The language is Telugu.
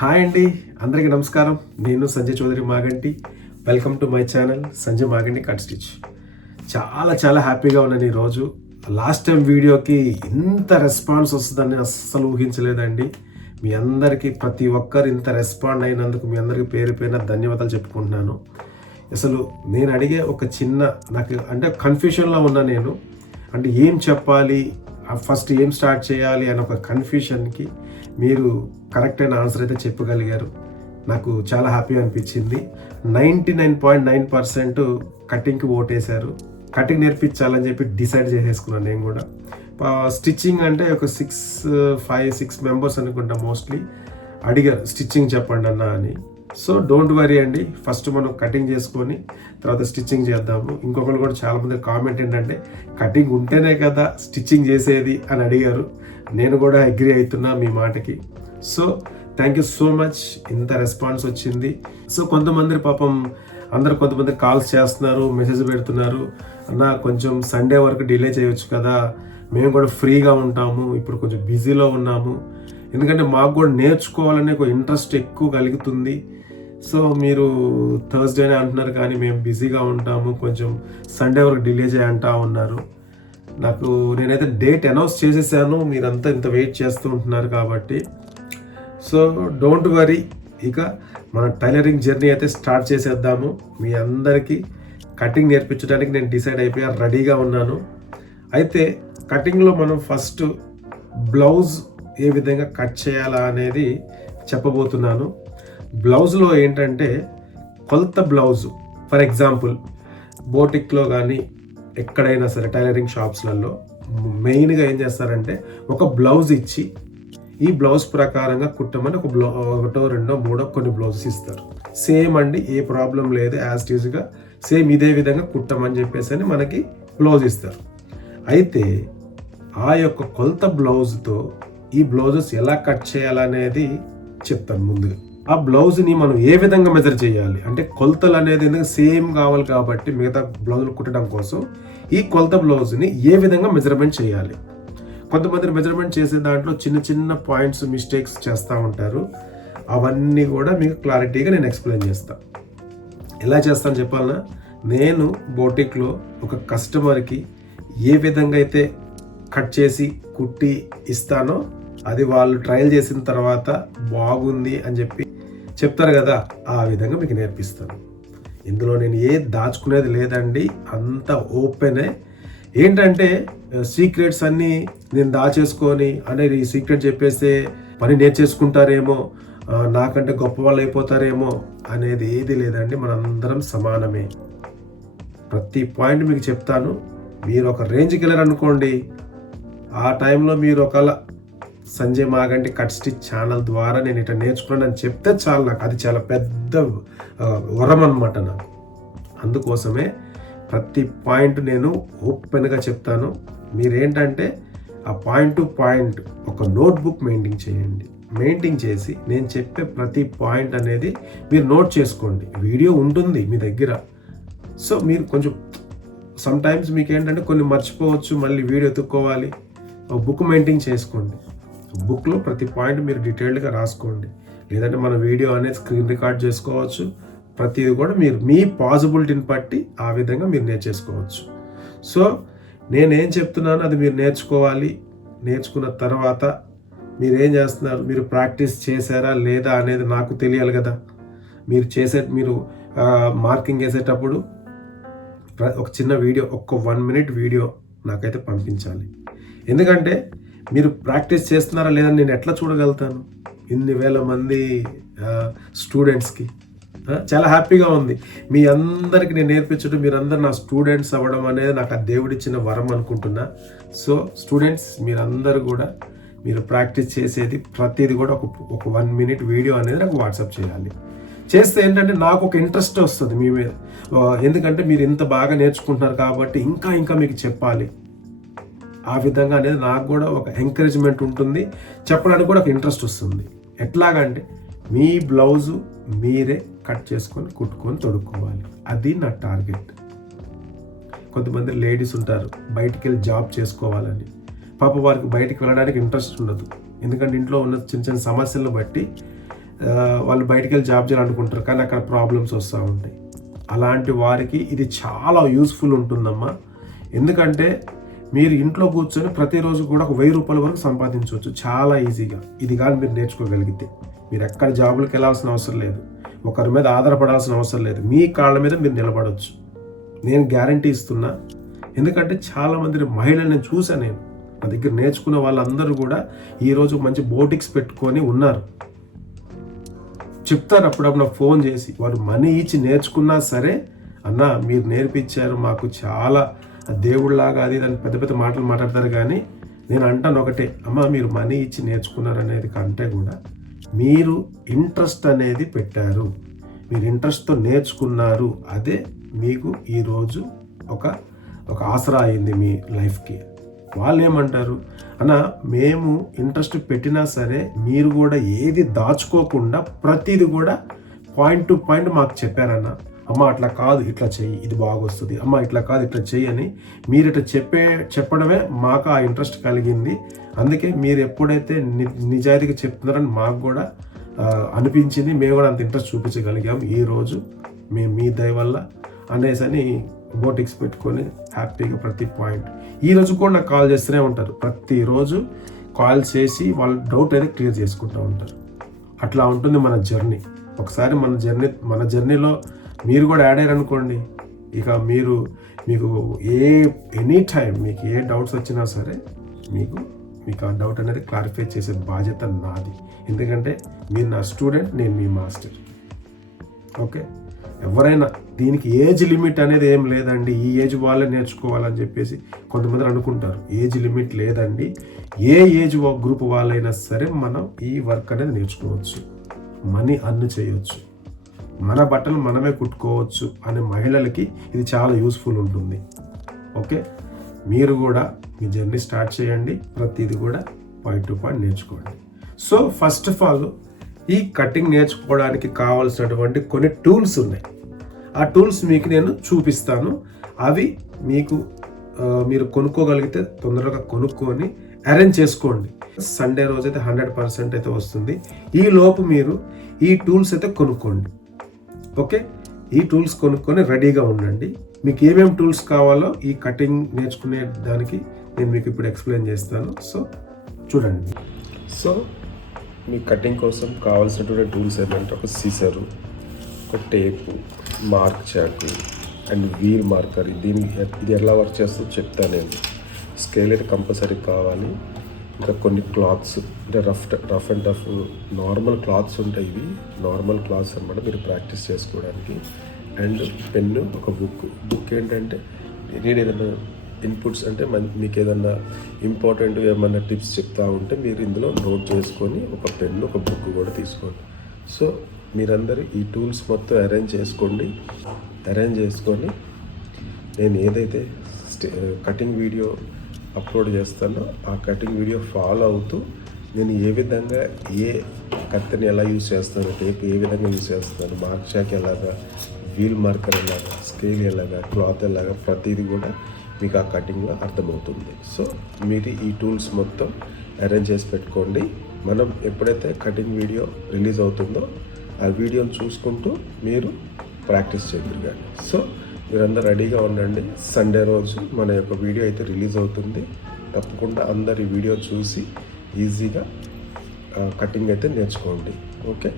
హాయ్ అండి అందరికీ నమస్కారం. నేను Sanjay Chowdary Maganti. Welcome to my channel Sanjay Maganti cut stitch చాలా చాలా హ్యాపీగా ఉన్నాను ఈరోజు లాస్ట్ టైం వీడియోకి ఇంత రెస్పాన్స్ వస్తుందని అస్సలు ఊహించలేదండి. మీ అందరికీ ప్రతి ఒక్కరు ఇంత రెస్పాండ్ అయినందుకు మీ అందరికీ పేరు పైన ధన్యవాదాలు చెప్పుకుంటున్నాను. అసలు నేను అడిగే ఒక చిన్న నాకు అంటే కన్ఫ్యూషన్లో ఉన్నా నేను. అంటే ఏం చెప్పాలి? ఫస్ట్ ఏం స్టార్ట్ చేయాలి అని ఒక కన్ఫ్యూషన్కి మీరు కరెక్ట్ అయిన ఆన్సర్ అయితే చెప్పగలిగారు. నాకు చాలా హ్యాపీ అనిపించింది. Ninety nine point nine percent కటింగ్కి ఓటేశారు. కటింగ్ నేర్పించాలని చెప్పి డిసైడ్ చేసేసుకున్నాను నేను కూడా. స్టిచ్చింగ్ అంటే ఒక సిక్స్ ఫైవ్ సిక్స్ మెంబర్స్ అనుకుంటా మోస్ట్లీ అడిగారు స్టిచ్చింగ్ చెప్పండి అన్న అని. సో డోంట్ వరీ అండి. ఫస్ట్ మనం కటింగ్ చేసుకొని తర్వాత స్టిచ్చింగ్ చేద్దాము. ఇంకొకరు కూడా చాలామంది కామెంట్ ఏంటంటే కటింగ్ ఉంటేనే కదా స్టిచ్చింగ్ చేసేది అని అడిగారు. నేను కూడా అగ్రి అవుతున్నా మీ మాటకి. So thank you so much ఇంత రెస్పాన్స్ వచ్చింది. సో కొంతమంది పాపం అందరు కొంతమంది కాల్స్ చేస్తున్నారు మెసేజ్ పెడుతున్నారు. అన్న కొంచెం సండే వరకు డిలే చేయొచ్చు కదా. మేము కూడా ఫ్రీగా ఉంటాము. ఇప్పుడు కొంచెం బిజీలో ఉన్నాము. ఎందుకంటే మాకు కూడా నేర్చుకోవాలనే ఒక ఇంట్రెస్ట్ ఎక్కువ కలుగుతుంది. సో మీరు థర్స్డేనే అంటున్నారు కానీ మేము బిజీగా ఉంటాము. కొంచెం సండే వరకు డిలే చేయంటా ఉన్నారు. నాకు నేనైతే డేట్ అనౌన్స్ చేసేసాను. మీరంతా ఇంత వెయిట్ చేస్తూ ఉంటున్నారు కాబట్టి. So don't worry. ఇక మన టైలరింగ్ జర్నీ అయితే స్టార్ట్ చేసేద్దాము. మీ అందరికీ కటింగ్ నేర్పించడానికి నేను డిసైడ్ అయిపోయా రెడీగా ఉన్నాను. అయితే కటింగ్లో మనం ఫస్ట్ బ్లౌజ్ ఏ విధంగా కట్ చేయాలా అనేది చెప్పబోతున్నాను. బ్లౌజ్లో ఏంటంటే కొలత బ్లౌజ్. ఫర్ ఎగ్జాంపుల్ బోటిక్లో కానీ ఎక్కడైనా సరే టైలరింగ్ షాప్స్లలో మెయిన్గా ఏం చేస్తారంటే ఒక బ్లౌజ్ ఇచ్చి ఈ బ్లౌజ్ ప్రకారంగా కుట్టమని ఒక బ్లౌ ఒకటో రెండో మూడో కొన్ని బ్లౌజెస్ ఇస్తారు. సేమ్ అండి ఏ ప్రాబ్లం లేదు యాజ్ టీజ్గా సేమ్ ఇదే విధంగా కుట్టమని చెప్పేసి అని మనకి బ్లౌజ్ ఇస్తారు. అయితే ఆ యొక్క కొలత బ్లౌజ్తో ఈ బ్లౌజెస్ ఎలా కట్ చేయాలనేది చెప్తాను ముందుగా. ఆ బ్లౌజ్ని మనం ఏ విధంగా మెజర్ చేయాలి? అంటే కొలతలు అనేది ఎందుకంటే సేమ్ కావాలి కాబట్టి మిగతా బ్లౌజులు కుట్టడం కోసం ఈ కొలత బ్లౌజ్ని ఏ విధంగా మెజర్మెంట్ చేయాలి? కొంతమంది మెజర్మెంట్ చేసే దాంట్లో చిన్న చిన్న పాయింట్స్ మిస్టేక్స్ చేస్తూ ఉంటారు. అవన్నీ కూడా మీకు క్లారిటీగా నేను ఎక్స్ప్లెయిన్ చేస్తాను ఎలా చేస్తాను చెప్పాలన్నా నేను బోటిక్లో ఒక కస్టమర్కి ఏ విధంగా అయితే కట్ చేసి కుట్టి ఇస్తానో అది వాళ్ళు ట్రయల్ చేసిన తర్వాత బాగుంది అని చెప్పి చెప్తారు కదా ఆ విధంగా మీకు నేర్పిస్తాను. ఇందులో నేను ఏ దాచుకునేది లేదండి అంత ఓపెనే. ఏంటంటే సీక్రెట్స్ అన్నీ నేను దాచేసుకొని అనేది ఈ సీక్రెట్ చెప్పేస్తే పని నేర్చేసుకుంటారేమో నాకంటే గొప్ప వాళ్ళు అయిపోతారేమో అనేది ఏది లేదండి మనందరం సమానమే. ప్రతి పాయింట్ మీకు చెప్తాను మీరు ఒక రేంజ్కి వెళ్ళారనుకోండి ఆ టైంలో మీరు ఒకవేళ Sanjay Maganti cut stitch channel ద్వారా నేను ఇట్లా నేర్చుకున్నాను అని చెప్తే చాలు నాకు. అది చాలా పెద్ద వరం అనమాట నాకు. అందుకోసమే ప్రతి పాయింట్ నేను ఓపెన్గా చెప్తాను. మీరేంటంటే ఆ పాయింట్ టు పాయింట్ ఒక నోట్బుక్ మెయింటైన్ చేయండి. మెయింటైన్ చేసి నేను చెప్పే ప్రతి పాయింట్ అనేది మీరు నోట్ చేసుకోండి. వీడియో ఉంటుంది మీ దగ్గర. సో మీరు కొంచెం సమ్ టైమ్స్ మీకు ఏంటంటే కొన్ని మర్చిపోవచ్చు మళ్ళీ వీడియో ఎత్తుక్కోవాలి ఒక బుక్ మెయింటైన్ చేసుకోండి. బుక్లో ప్రతి పాయింట్ మీరు డీటెయిల్డ్గా రాసుకోండి. లేదంటే మన వీడియో అనేది స్క్రీన్ రికార్డ్ చేసుకోవచ్చు. ప్రతిది కూడా మీరు మీ పాసిబిలిటీని బట్టి ఆ విధంగా మీరు నేర్చేసుకోవచ్చు. సో నేనేం చెప్తున్నాను అది మీరు నేర్చుకోవాలి. నేర్చుకున్న తర్వాత మీరు ఏం చేస్తున్నారు? మీరు ప్రాక్టీస్ చేశారా లేదా అనేది నాకు తెలియాలి కదా. మీరు చేసే మీరు మార్కింగ్ వేసేటప్పుడు ప్ర- ఒక చిన్న వీడియో ఒక్క వన్ మినిట్ వీడియో నాకైతే పంపించాలి. ఎందుకంటే మీరు ప్రాక్టీస్ చేస్తున్నారా లేదా నేను ఎట్లా చూడగలుగుతాను? ఇన్ని వేల మంది స్టూడెంట్స్కి చాలా హ్యాపీగా ఉంది. మీ అందరికి నేను నేర్పించడం మీరందరూ నా స్టూడెంట్స్ అవ్వడం అనేది నాకు ఆ దేవుడిచ్చిన వరం అనుకుంటున్నా. సో స్టూడెంట్స్ మీరందరూ కూడా మీరు ప్రాక్టీస్ చేసేది ప్రతిది కూడా ఒక ఒక వన్ మినిట్ వీడియో అనేది నాకు వాట్సాప్ చేయాలి. చేస్తే ఏంటంటే నాకు ఒక ఇంట్రెస్ట్ వస్తుంది మీ మీద. ఎందుకంటే మీరు ఇంత బాగా నేర్చుకుంటున్నారు కాబట్టి ఇంకా ఇంకా మీకు చెప్పాలి. ఆ విధంగా అనేది నాకు కూడా ఒక ఎంకరేజ్మెంట్ ఉంటుంది. చెప్పడానికి కూడా ఒక ఇంట్రెస్ట్ వస్తుంది. ఎట్లాగంటే మీ బ్లౌజు మీరే కట్ చేసుకొని కుట్టుకొని తొడుక్కోవాలి. అది నా టార్గెట్ కొంతమంది లేడీస్ ఉంటారు బయటికి వెళ్ళి జాబ్ చేసుకోవాలని. పాప వారికి బయటికి వెళ్ళడానికి ఇంట్రెస్ట్ ఉండదు. ఎందుకంటే ఇంట్లో ఉన్న చిన్న చిన్న సమస్యలను బట్టి వాళ్ళు బయటికి వెళ్ళి జాబ్ చేయాలనుకుంటారు. కానీ అక్కడ ప్రాబ్లమ్స్ వస్తూ ఉంటాయి. అలాంటి వారికి ఇది చాలా యూస్ఫుల్ ఉంటుందమ్మా. ఎందుకంటే మీరు ఇంట్లో కూర్చొని ప్రతిరోజు కూడా ఒక వెయ్యి రూపాయల వరకు సంపాదించవచ్చు. చాలా ఈజీగా. ఇది కానీ మీరు నేర్చుకోగలిగితే. మీరు ఎక్కడ జాబులకు వెళ్ళాల్సిన అవసరం లేదు. ఒకరి మీద ఆధారపడాల్సిన అవసరం లేదు. మీ కాళ్ళ మీద మీరు నిలబడవచ్చు నేను గ్యారంటీ ఇస్తున్నా. ఎందుకంటే చాలామంది మహిళలు నేను చూసాను నేను. నా దగ్గర నేర్చుకున్న వాళ్ళందరూ కూడా ఈరోజు మంచి బోటిక్స్ పెట్టుకొని ఉన్నారు. చెప్తారు అప్పుడప్పుడు నాకు ఫోన్ చేసి. వారు మనీ ఇచ్చి నేర్చుకున్నా సరే అన్న మీరు నేర్పించారు మాకు చాలా దేవుళ్ళలాగా అది దాని పెద్ద పెద్ద మాటలు మాట్లాడతారు కానీ నేను అంటాను ఒకటే అమ్మ మీరు మనీ ఇచ్చి నేర్చుకున్నారు అనేది కంటే కూడా మీరు ఇంట్రెస్ట్ అనేది పెట్టారు. మీరు ఇంట్రెస్ట్తో నేర్చుకున్నారు. అదే మీకు ఈరోజు ఒక ఒక ఆసరా అయింది మీ లైఫ్కి. వాళ్ళు ఏమంటారు అన్న మేము ఇంట్రెస్ట్ పెట్టినా సరే మీరు కూడా ఏది దాచుకోకుండా ప్రతిది కూడా పాయింట్ టు పాయింట్ మాకు చెప్పారన్న. అమ్మ అట్లా కాదు ఇట్లా చెయ్యి ఇది బాగొస్తుంది. అమ్మ ఇట్లా కాదు ఇట్లా చెయ్యి అని మీరు ఇట్లా చెప్పే చెప్పడమే మాకు ఆ ఇంట్రెస్ట్ కలిగింది. అందుకే మీరు ఎప్పుడైతే ని- నిజాయితీగా చెప్తున్నారని మాకు కూడా అనిపించింది మేము కూడా అంత ఇంట్రెస్ట్ చూపించగలిగాం ఈ రోజు. మేము మీ దయ వల్ల అనేసి అని బోటిక్స్ పెట్టుకొని హ్యాపీగా ప్రతి పాయింట్. ఈరోజు కూడా నాకు కాల్ చేస్తూనే ఉంటారు. ప్రతిరోజు కాల్ చేసి వాళ్ళ డౌట్ అనేది క్లియర్ చేసుకుంటూ ఉంటారు. అట్లా ఉంటుంది మన జర్నీ. ఒకసారి మన జర్నీ మన జర్నీలో మీరు కూడా యాడ్ అనుకోండి ఇక మీరు మీకు ఏ ఎనీ టైం మీకు ఏ డౌట్స్ వచ్చినా సరే మీకు మీకు ఆ డౌట్ అనేది క్లారిఫై చేసే బాధ్యత నాది. ఎందుకంటే మీరు నా స్టూడెంట్ నేను మీ మాస్టర్. ఓకే? ఎవరైనా దీనికి ఏజ్ లిమిట్ అనేది ఏం లేదండి. ఈ ఏజ్ వాళ్ళే నేర్చుకోవాలని చెప్పేసి కొంతమంది అనుకుంటారు. ఏజ్ లిమిట్ లేదండి. ఏ ఏజ్ గ్రూప్ వాళ్ళైనా సరే మనం ఈ వర్క్ అనేది నేర్చుకోవచ్చు. మనీ అర్న్ చేయొచ్చు. మన బట్టలు మనమే కుట్టుకోవచ్చు అనే మహిళలకి ఇది చాలా యూస్ఫుల్ ఉంటుంది. ఓకే? మీరు కూడా మీ జర్నీ స్టార్ట్ చేయండి. ప్రతిదీ కూడా పాయింట్ టు పాయింట్ నేర్చుకోండి. సో ఫస్ట్ ఆఫ్ ఆల్ ఈ కటింగ్ నేర్చుకోవడానికి కావాల్సినటువంటి కొన్ని టూల్స్ ఉన్నాయి. ఆ టూల్స్ మీకు నేను చూపిస్తాను. అవి మీకు మీరు కొనుక్కోగలిగితే తొందరగా కొనుక్కొని అరేంజ్ చేసుకోండి. సండే రోజు అయితే హండ్రెడ్ పర్సెంట్ అయితే వస్తుంది. ఈ లోపు మీరు ఈ టూల్స్ అయితే కొనుక్కోండి. ఓకే? ఈ టూల్స్ కొనుక్కొని రెడీగా ఉండండి. మీకు ఏమేమి టూల్స్ కావాలో ఈ కటింగ్ నేర్చుకునే దానికి నేను మీకు ఇప్పుడు ఎక్స్ప్లెయిన్ చేస్తాను. సో చూడండి. సో మీ కటింగ్ కోసం కావాల్సినటువంటి టూల్స్ ఏంటంటే ఒక సీసరు ఒక tape mark chalk and wheel marker దీని ఇది ఎలా వర్క్ చేస్తుందో చెప్తాను నేను. స్కేల్ అయితే కంపల్సరీ కావాలి. ఇంకా కొన్ని క్లాత్స్ అంటే rough rough and tough normal cloths ఉంటాయి ఇవి. నార్మల్ క్లాత్స్ అన్నమాట మీరు ప్రాక్టీస్ చేసుకోవడానికి. అండ్ పెన్ను ఒక బుక్. బుక్ ఏంటంటే నేను ఏదైనా ఇన్పుట్స్ అంటే మీకు ఏదన్నా ఇంపార్టెంట్ ఏమన్నా టిప్స్ చెప్తా ఉంటే మీరు ఇందులో నోట్ చేసుకొని ఒక పెన్ను ఒక బుక్ కూడా తీసుకోండి. సో మీరందరూ ఈ టూల్స్ మొత్తం అరేంజ్ చేసుకోండి. అరేంజ్ చేసుకొని నేను ఏదైతే స్టే కటింగ్ వీడియో అప్లోడ్ చేస్తానో. ఆ కటింగ్ వీడియో ఫాలో అవుతూ నేను ఏ విధంగా ఏ కత్తిని ఎలా యూజ్ చేస్తాను టేప్ ఏ విధంగా యూజ్ చేస్తాను మార్క్ షాక్ ఎలాగా వీల్ మార్కర్ ఎలాగా స్కేల్ ఎలాగా క్లాత్ ఎలాగా ప్రతిదీ కూడా మీకు ఆ కటింగ్లో అర్థమవుతుంది. సో మీరు ఈ టూల్స్ మొత్తం అరేంజ్ చేసి పెట్టుకోండి. మనం ఎప్పుడైతే కటింగ్ వీడియో రిలీజ్ అవుతుందో ఆ వీడియోని చూసుకుంటూ మీరు ప్రాక్టీస్ చేద్దరు కానీ సో మీరందరూ రెడీగా ఉండండి. సండే రోజు మన యొక్క వీడియో అయితే రిలీజ్ అవుతుంది. తప్పకుండా అందరు ఈ వీడియో చూసి ఈజీగా కటింగ్ అయితే నేర్చుకోండి. ఓకే